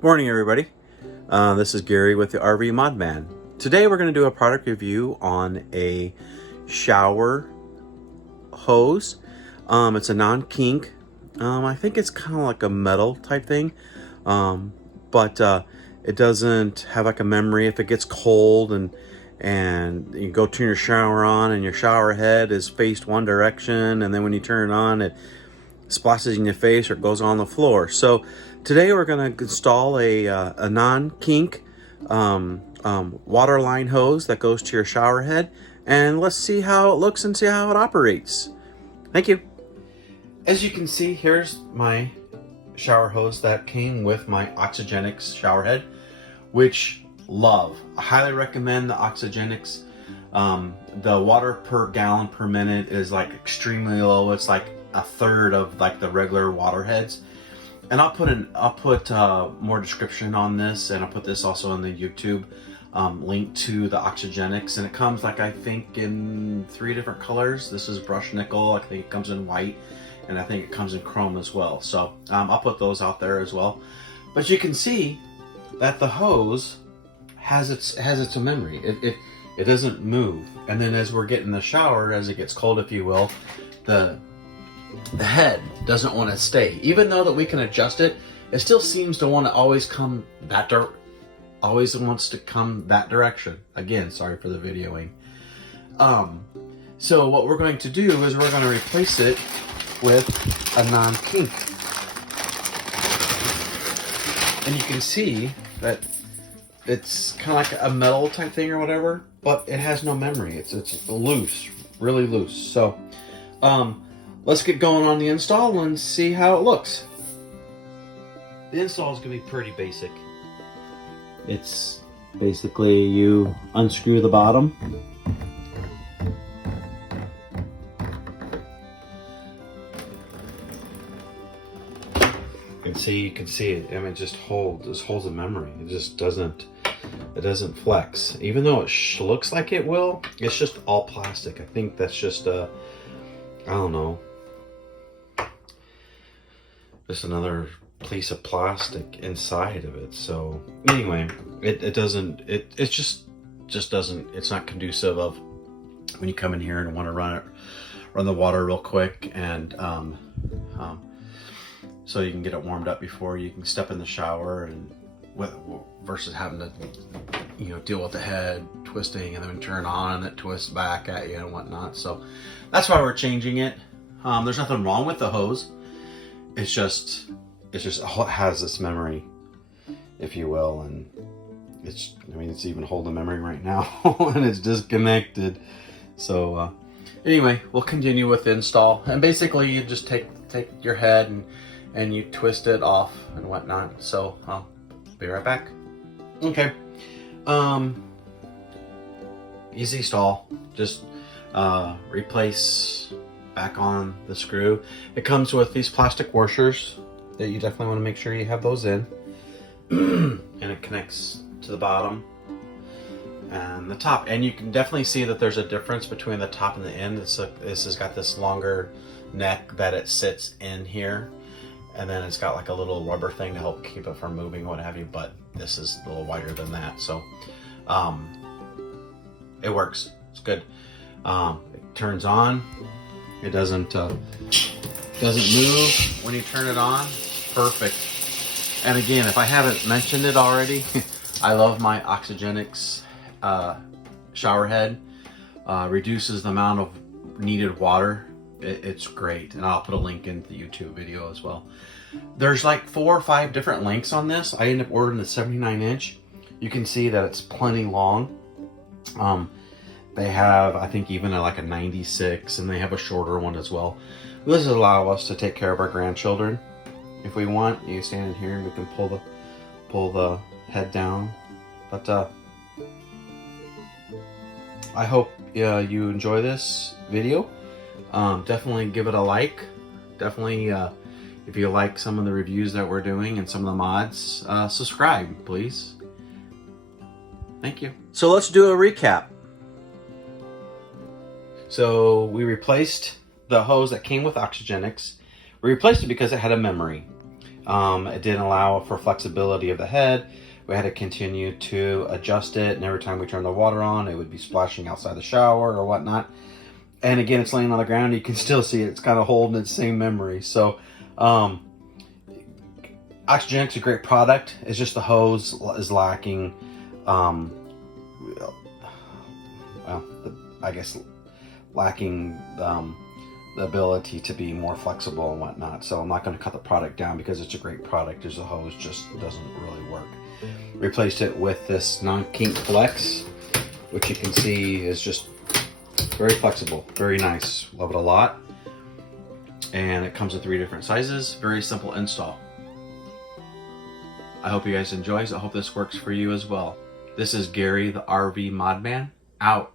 Morning, everybody. This is Gary with the RV Mod Man. Today we're going to do a product review on a shower hose. It's a non-kink. I think it's kind of like a metal type thing, but it doesn't have like a memory if it gets cold and you go turn your shower on and your shower head is faced one direction, and then when you turn it on, it splashes in your face or goes on the floor. So today we're going to install a non-kink water line hose that goes to your shower head, and let's see how it looks and see how it operates. Thank you. As you can see, here's my shower hose that came with my Oxygenics shower head, which love. I highly recommend the Oxygenics. The water per gallon per minute is like extremely low. It's like a third of like the regular water heads. And I'll put more description on this, and I'll put this also in the YouTube link to the Oxygenics, and it comes like I think in 3 different colors. This is brushed nickel. I think it comes in white, and I think it comes in chrome as well. So I'll put those out there as well. But you can see that the hose has its memory. It doesn't move, and then as we're getting the shower, as it gets cold, if you will, the head doesn't want to stay. Even though that we can adjust it, it still seems to want to always come that always wants to come that direction. Again, sorry for the videoing. So what we're going to do is we're going to replace it with a non-kink. And you can see that it's kind of like a metal type thing or whatever, but it has no memory. It's loose, really loose. So let's get going on the install and see how it looks. The install is going to be pretty basic. It's basically you unscrew the bottom. You can see it. I mean, it just holds a memory. It just doesn't flex. Even though it looks like it will, it's just all plastic. I think that's just I don't know, just another piece of plastic inside of it. So anyway, it just doesn't, it's not conducive of when you come in here and want to run the water real quick, and so you can get it warmed up before you can step in the shower, and versus having to deal with the head twisting and then turn on and it twists back at you and whatnot. So that's why we're changing it. There's nothing wrong with the hose. It just has this memory, if you will, and it's even holding memory right now and it's disconnected. So anyway, we'll continue with the install, and basically you just take your head and you twist it off and whatnot. So I'll be right back. Okay. Easy install. Just replace back on the screw. It comes with these plastic washers that you definitely want to make sure you have those in. And it connects to the bottom and the top, and you can definitely see that there's a difference between the top and the end. This has got this longer neck that it sits in here, and then it's got like a little rubber thing to help keep it from moving, what have you, but this is a little wider than that. So it works. It's good. It turns on. It doesn't move when you turn it on. Perfect. And again, if I haven't mentioned it already, I love my Oxygenics shower head. Reduces the amount of needed water. It's great, and I'll put a link in the YouTube video as well. There's like 4 or 5 different lengths on this. I ended up ordering the 79-inch. You can see that it's plenty long. They have, I think, even like a 96, and they have a shorter one as well. This will allow us to take care of our grandchildren. If we want, you stand in here and we can pull the head down. But I hope you enjoy this video. Definitely give it a like. Definitely, if you like some of the reviews that we're doing and some of the mods, subscribe, please. Thank you. So let's do a recap. So we replaced the hose that came with Oxygenics. We replaced it because it had a memory. It didn't allow for flexibility of the head. We had to continue to adjust it, and every time we turned the water on, it would be splashing outside the shower or whatnot. And again, it's laying on the ground. You can still see it. It's kind of holding its same memory. So, Oxygenic's a great product. It's just the hose is lacking, I guess lacking the ability to be more flexible and whatnot. So I'm not going to cut the product down because it's a great product. There's a hose just doesn't really work. Replaced it with this non-kink flex, which you can see is just very flexible, very nice. Love it a lot. And it comes in 3 different sizes. Very simple install. I hope you guys enjoy. I hope this works for you as well. This is Gary, the RV Mod Man, out.